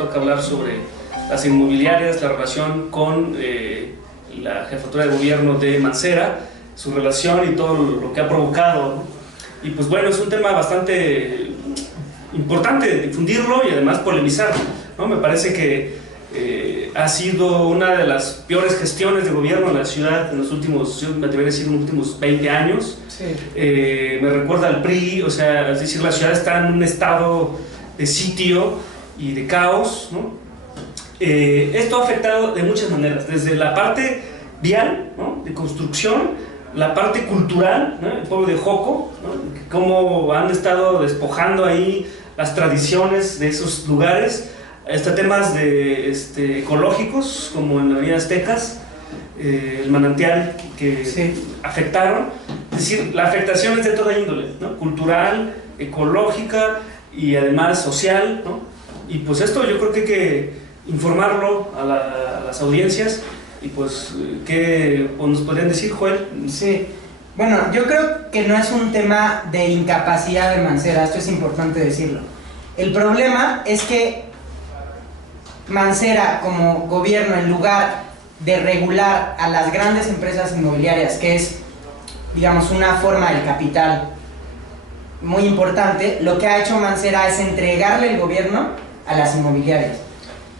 toca hablar sobre las inmobiliarias, la relación con la jefatura de gobierno de Mancera, su relación y todo lo que ha provocado, ¿no? Y pues bueno, es un tema bastante importante difundirlo y además polemizarlo, ¿no? Me parece que ha sido una de las peores gestiones de gobierno en la ciudad en los últimos, yo me atrevería a decir, en los últimos 20 años. Sí. Me recuerda al PRI, o sea, es decir, la ciudad está en un estado de sitio y de caos, ¿no? Esto ha afectado de muchas maneras, desde la parte vial, ¿no?, de construcción, la parte cultural, ¿no?, el pueblo de Joco, ¿no?, cómo han estado despojando ahí las tradiciones de esos lugares, hasta temas de, ecológicos, como en la Avenida Aztecas, el manantial que sí afectaron. Es decir, la afectación es de toda índole, ¿no?, cultural, ecológica y además social, ¿no? Y pues esto yo creo que hay que informarlo a las audiencias. Y pues, ¿qué nos podrían decir, Joel? Sí, bueno, yo creo que no es un tema de incapacidad de Mancera, esto es importante decirlo. El problema es que Mancera, como gobierno, en lugar de regular a las grandes empresas inmobiliarias, que es, digamos, una forma del capital muy importante, lo que ha hecho Mancera es entregarle el gobierno a las inmobiliarias.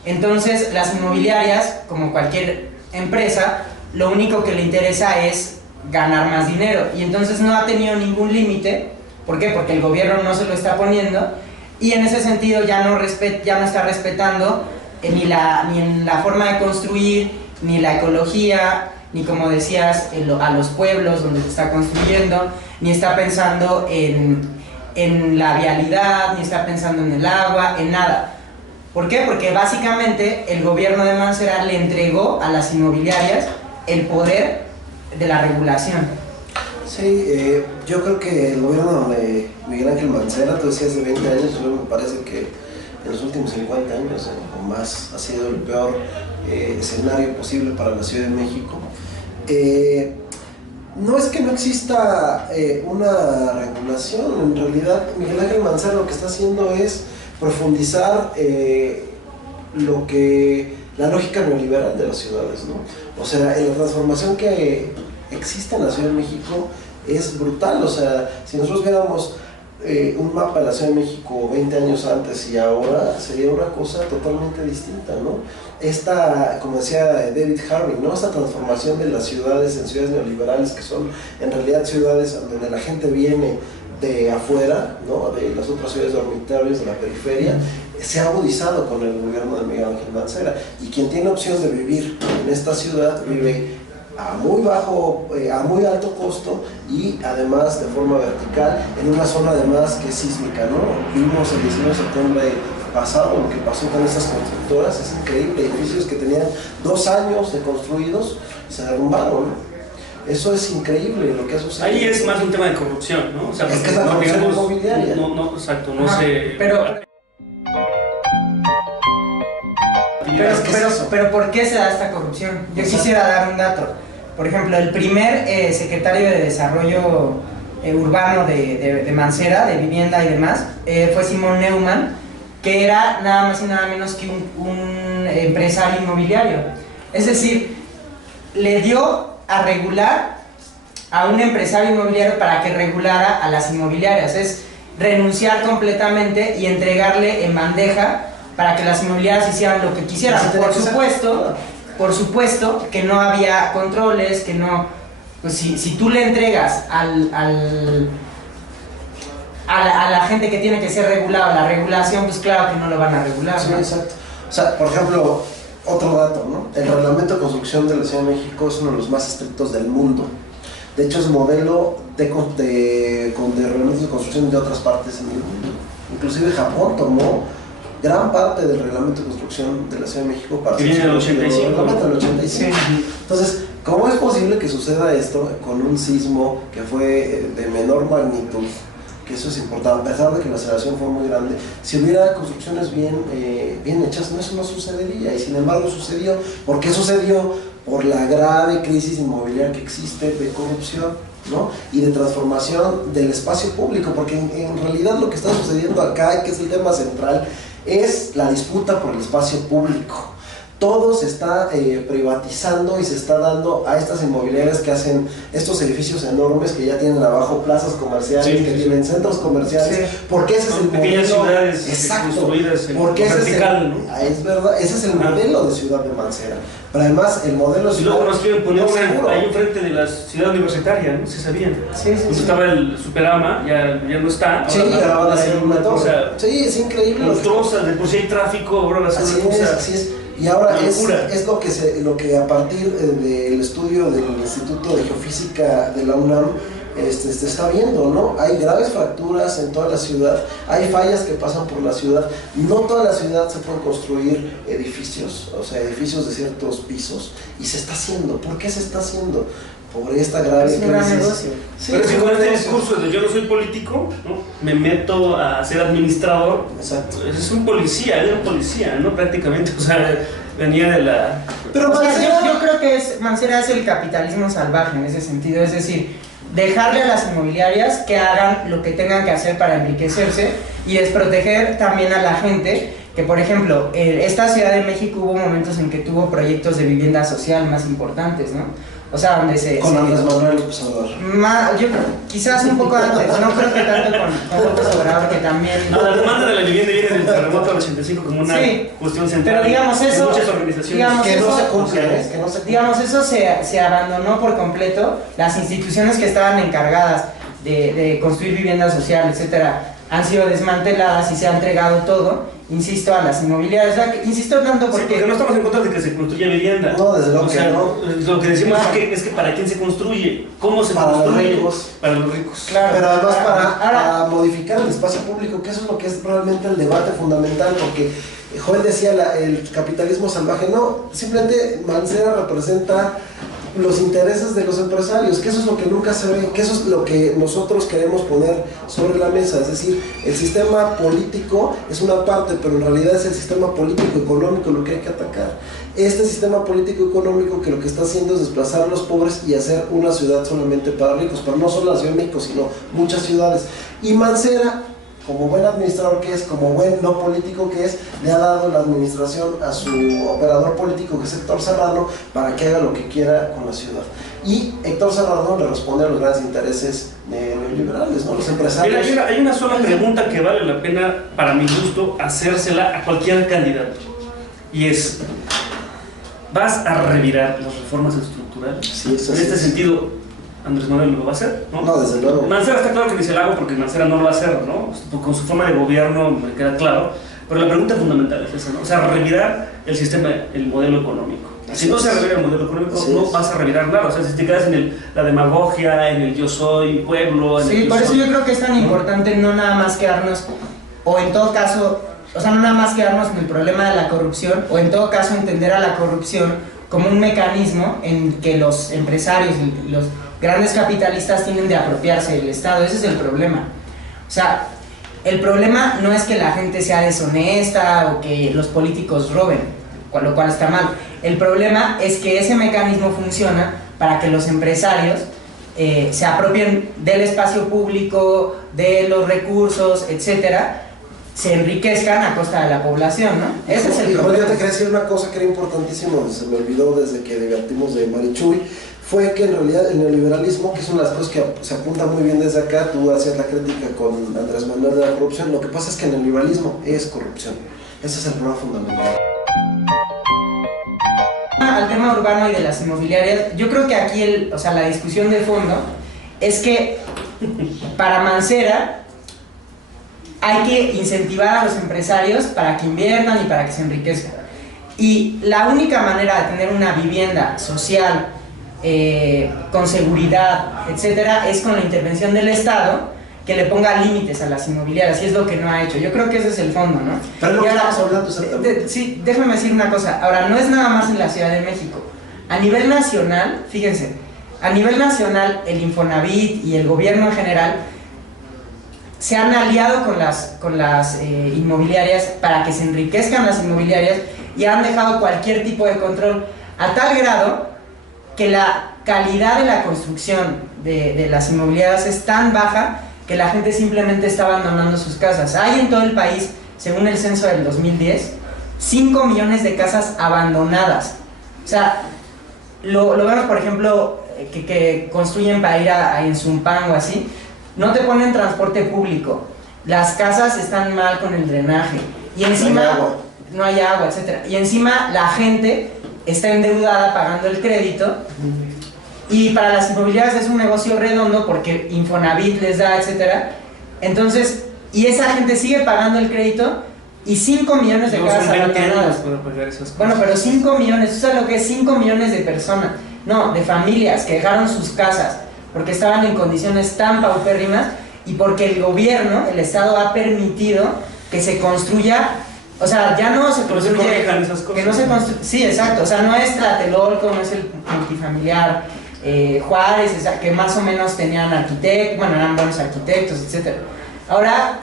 Entonces, las inmobiliarias, como cualquier empresa, lo único que le interesa es ganar más dinero, y entonces no ha tenido ningún límite. ¿Por qué? Porque el gobierno no se lo está poniendo, y en ese sentido ya no está respetando ni en la forma de construir, ni la ecología, ni, como decías, a los pueblos donde se está construyendo, ni está pensando en la vialidad, ni está pensando en el agua, en nada. ¿Por qué? Porque básicamente el gobierno de Mancera le entregó a las inmobiliarias el poder de la regulación. Sí, yo creo que el gobierno de Miguel Ángel Mancera, tú decías de 20 años, yo me parece que en los últimos 50 años o más ha sido el peor escenario posible para la Ciudad de México. No es que no exista una regulación, en realidad Miguel Ángel Mancera lo que está haciendo es profundizar la lógica neoliberal de las ciudades, ¿no? O sea, la transformación que existe en la Ciudad de México es brutal. O sea, si nosotros viéramos un mapa de la Ciudad de México 20 años antes y ahora, sería una cosa totalmente distinta, ¿no? Como decía David Harvey, ¿no?, esta transformación de las ciudades en ciudades neoliberales, que son en realidad ciudades donde la gente viene de afuera, ¿no?, de las otras ciudades dormitorios de la periferia, se ha agudizado con el gobierno de Miguel Ángel Mancera, y quien tiene opción de vivir en esta ciudad vive a muy alto costo, y además de forma vertical, en una zona además que es sísmica, ¿no? Vimos el 19 de septiembre pasado lo que pasó con estas constructoras, es increíble, edificios que tenían 2 años de construidos se derrumbaron, ¿no? Eso es increíble lo que ha sucedido. Ahí es más un tema de corrupción, ¿no? O sea, es que es la corrupción inmobiliaria. No, exacto, no sé. Pero ¿por qué se da esta corrupción? Yo quisiera dar un dato. Por ejemplo, el primer secretario de Desarrollo Urbano de Mancera, de Vivienda y demás, fue Simón Neumann, que era nada más y nada menos que un empresario inmobiliario. Es decir, le dio a regular a un empresario inmobiliario para que regulara a las inmobiliarias. Es renunciar completamente y entregarle en bandeja para que las inmobiliarias hicieran lo que quisieran. Por supuesto que no había controles, que no... Pues si tú le entregas a la gente que tiene que ser regulada la regulación, pues claro que no lo van a regular, ¿no? Sí, exacto. O sea, por ejemplo, otro dato, ¿no? El reglamento de construcción de la Ciudad de México es uno de los más estrictos del mundo. De hecho, es modelo de reglamentos de construcción de otras partes en el mundo. Inclusive Japón tomó gran parte del reglamento de construcción de la Ciudad de México para... Que viene del 85. Del 85. Entonces, ¿cómo es posible que suceda esto con un sismo que fue de menor magnitud? Que eso es importante, a pesar de que la aceleración fue muy grande. Si hubiera construcciones bien hechas, eso no sucedería, y sin embargo sucedió. ¿Por qué sucedió? Por la grave crisis inmobiliaria que existe de corrupción, ¿no?, y de transformación del espacio público, porque en realidad lo que está sucediendo acá, que es el tema central, es la disputa por el espacio público. Todo se está privatizando y se está dando a estas inmobiliarias que hacen estos edificios enormes que ya tienen abajo plazas comerciales, que tienen centros comerciales, porque ese es el pequeñas modelo. ciudades construidas en vertical, ¿no? Es verdad, ese es el modelo de ciudad de Mancera. Pero además el modelo y luego nos quieren poner seguro. ahí enfrente de la ciudad universitaria, ¿no? Se sabían. Sí. Estaba el Superama, ya no está. Sí, ahora van a ser una torre. Sí, es increíble. Monstruosa, de por sí hay tráfico, ahora va a ser así una cosa. Así es. Y ahora es locura. lo que a partir del estudio del Instituto de Geofísica de la UNAM se está viendo, ¿no? Hay graves fracturas en toda la ciudad, hay fallas que pasan por la ciudad, no toda la ciudad se pueden construir edificios, o sea, edificios de ciertos pisos, y se está haciendo. ¿Por qué se está haciendo? Por esta grave crisis. Es un gran negocio. Sí, pero es si un con este negocio. discurso de yo no soy político, ¿no? Me meto a ser administrador. Exacto. Es un policía, era un policía, ¿no? Prácticamente, o sea, venía de la... Pero O sea, Mancera, yo creo que Mancera es el capitalismo salvaje en ese sentido, es decir, dejarle a las inmobiliarias que hagan lo que tengan que hacer para enriquecerse y desproteger también a la gente, que por ejemplo, esta Ciudad de México hubo momentos en que tuvo proyectos de vivienda social más importantes, ¿no? O sea, donde con Andrés Manuel López Obrador. yo quizás un poco antes, no creo que tanto con López Obrador, que también... No, la demanda de la vivienda viene del terremoto del 85 como una cuestión central. Pero digamos eso, de muchas organizaciones. digamos Que no eso, se cumple, que no se cumple. digamos eso se abandonó por completo. Las instituciones que estaban encargadas de construir vivienda social, etcétera, han sido desmanteladas y se ha entregado todo, insisto, a las inmobiliarias. O sea, insisto tanto porque no estamos en contra de que se construya vivienda. No, desde luego o sea, que no. Lo que decimos es que para quién se construye, cómo se Para los construye. ricos. Para los ricos. Claro. Pero además Ahora- para modificar el espacio público, que eso es lo que es realmente el debate fundamental, porque Joel decía el capitalismo salvaje, no, simplemente Mancera representa los intereses de los empresarios, que eso es lo que nunca se ve, que eso es lo que nosotros queremos poner sobre la mesa. Es decir, el sistema político es una parte, pero en realidad es el sistema político-económico lo que hay que atacar. Este sistema político-económico que lo que está haciendo es desplazar a los pobres y hacer una ciudad solamente para ricos, pero no solo la Ciudad de México, sino muchas ciudades. Y Mancera, como buen administrador que es, como buen no político que es, le ha dado la administración a su operador político, que es Héctor Serrano, para que haga lo que quiera con la ciudad. Y Héctor Serrano le responde a los grandes intereses neoliberales, ¿no? Los empresarios. Mira, hay una sola pregunta que vale la pena, para mi gusto, hacérsela a cualquier candidato. Y es, ¿vas a revirar las reformas estructurales? Sí, eso En sí este es. sentido, Andrés Manuel lo va a hacer, ¿no? No, desde luego. Mancera está claro que dice el hago porque Mancera no lo va a hacer, ¿no? Con su forma de gobierno me queda claro. Pero la pregunta fundamental es esa, ¿no? O sea, revirar el sistema, el modelo económico. Si no se revira el modelo económico, no vas a revirar nada. O sea, si te quedas en la demagogia, en el yo soy pueblo, en el Sí, yo por eso soy... yo creo que es tan importante no nada más quedarnos, o en todo caso, o sea, no nada más quedarnos en el problema de la corrupción, o en todo caso entender a la corrupción como un mecanismo en que los empresarios, los grandes capitalistas tienen de apropiarse del Estado. Ese es el problema. O sea, el problema no es que la gente sea deshonesta o que los políticos roben, lo cual está mal. El problema es que ese mecanismo funciona para que los empresarios se apropien del espacio público, de los recursos, etcétera, se enriquezcan a costa de la población, ¿no? Ese es el Yo problema. te quería decir una cosa que era importantísimo, se me olvidó desde que debatimos de Marichuy, fue que en realidad el neoliberalismo, que es una de las cosas que se apunta muy bien desde acá, tú hacías la crítica con Andrés Manuel de la corrupción, lo que pasa es que el neoliberalismo es corrupción. Ese es el problema fundamental. Al tema urbano y de las inmobiliarias, yo creo que aquí o sea, la discusión de fondo es que para Mancera hay que incentivar a los empresarios para que inviertan y para que se enriquezcan. Y la única manera de tener una vivienda social, con seguridad, etcétera, es con la intervención del Estado, que le ponga límites a las inmobiliarias, y es lo que no ha hecho. Yo creo que ese es el fondo, ¿no? Pero no Y ahora, estamos hablando exactamente. sí, déjame decir una cosa. Ahora, no es nada más en la Ciudad de México. A nivel nacional, fíjense, a nivel nacional, el Infonavit y el gobierno en general se han aliado con las inmobiliarias para que se enriquezcan las inmobiliarias y han dejado cualquier tipo de control, a tal grado que la calidad de la construcción de las inmobiliarias es tan baja que la gente simplemente está abandonando sus casas. Hay en todo el país según el censo del 2010, 5 millones de casas abandonadas. O sea, lo vemos, por ejemplo, que construyen para ir a Inzumpango o así, no te ponen transporte público, las casas están mal con el drenaje, y encima no hay agua, etc. Y encima la gente está endeudada pagando el crédito, y para las inmobiliarias es un negocio redondo porque Infonavit les da, etc. Entonces, y esa gente sigue pagando el crédito, y 5 millones de casas abandonadas. Bueno, pero 5 millones, ¿tú sabes lo que es 5 millones de personas? No, de familias que dejaron sus casas porque estaban en condiciones tan paupérrimas, y porque el gobierno, el Estado, ha permitido que se construya. O sea, ya no se construye, esas cosas. que no se construye, sí, exacto, o sea, no es Tlatelolco, no es el multifamiliar Juárez, o sea, que más o menos tenían arquitectos, bueno, eran buenos arquitectos, etc. Ahora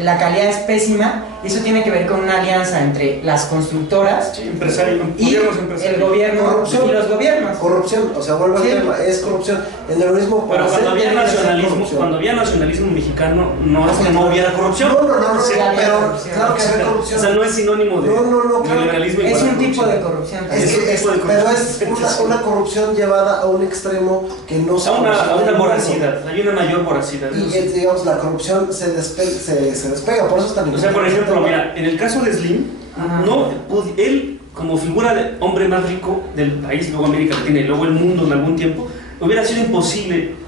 la calidad es pésima, y eso tiene que ver con una alianza entre las constructoras y el gobierno y los gobiernos. Corrupción, o sea, vuelvo al tema, es corrupción. En el mismo. Pero cuando había nacionalismo mexicano, no es que no hubiera corrupción. No, pero claro que había corrupción. O sea, no es sinónimo de neoliberalismo. Es un tipo de corrupción. Pero es una corrupción llevada a un extremo que no se. A una voracidad, hay una mayor voracidad. Y digamos, la corrupción se despega, por eso es tan importante. O sea, por ejemplo, mira, en el caso de Slim, él, como figura de hombre más rico del país, luego América Latina y luego el mundo en algún tiempo, hubiera sido imposible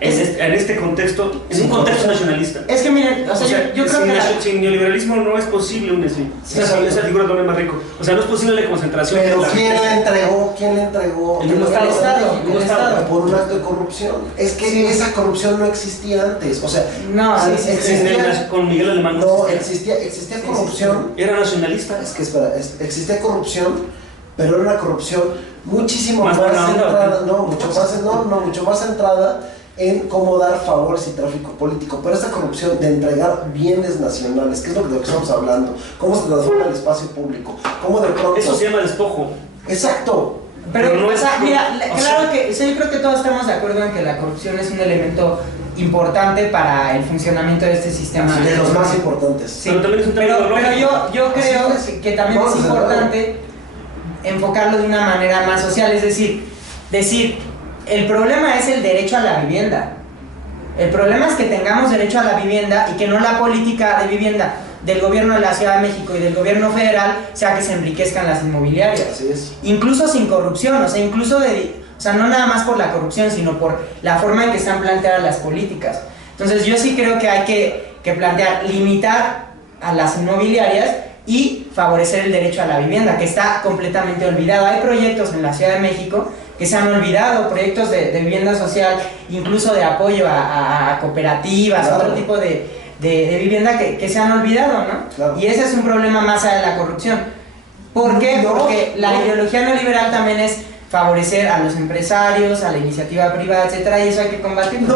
en este contexto, en un contexto nacionalista. Es que miren, o sea, yo creo que sin neoliberalismo no es posible un Slim. Esa figura de hombre más rico. O sea, no es posible la concentración. Pero ¿quién le entregó? El Estado. Por un acto de corrupción. Es que esa corrupción no existía antes. O sea, no, con Miguel Alemán no existía corrupción. Era nacionalista. Es que espera, existía corrupción, pero era una corrupción muchísimo más centrada, mucho más centrada en cómo dar favores y tráfico político. Pero esta corrupción de entregar bienes nacionales, que es de lo que estamos hablando, cómo se transforma el espacio público, cómo de pronto. Eso se llama despojo. Exacto. Pero no es, mira, claro que yo creo que todos estamos de acuerdo en que la corrupción es un elemento importante para el funcionamiento de este sistema. De los más importantes. Sí, pero yo creo que también es importante enfocarlo de una manera más social, es decir, el problema es el derecho a la vivienda. El problema es que tengamos derecho a la vivienda y que no la política de vivienda del gobierno de la Ciudad de México y del gobierno federal sea que se enriquezcan las inmobiliarias. Así es. Incluso sin corrupción, o sea, no nada más por la corrupción, sino por la forma en que están planteadas las políticas. Entonces yo sí creo que hay que plantear, limitar a las inmobiliarias y favorecer el derecho a la vivienda, que está completamente olvidado. Hay proyectos en la Ciudad de México que se han olvidado, proyectos de vivienda social, incluso de apoyo a cooperativas, claro, otro tipo de vivienda que se han olvidado, ¿no? Claro. Y ese es un problema más allá de la corrupción. ¿Por qué? Porque la ideología neoliberal también es favorecer a los empresarios, a la iniciativa privada, etcétera, y eso hay que combatirlo.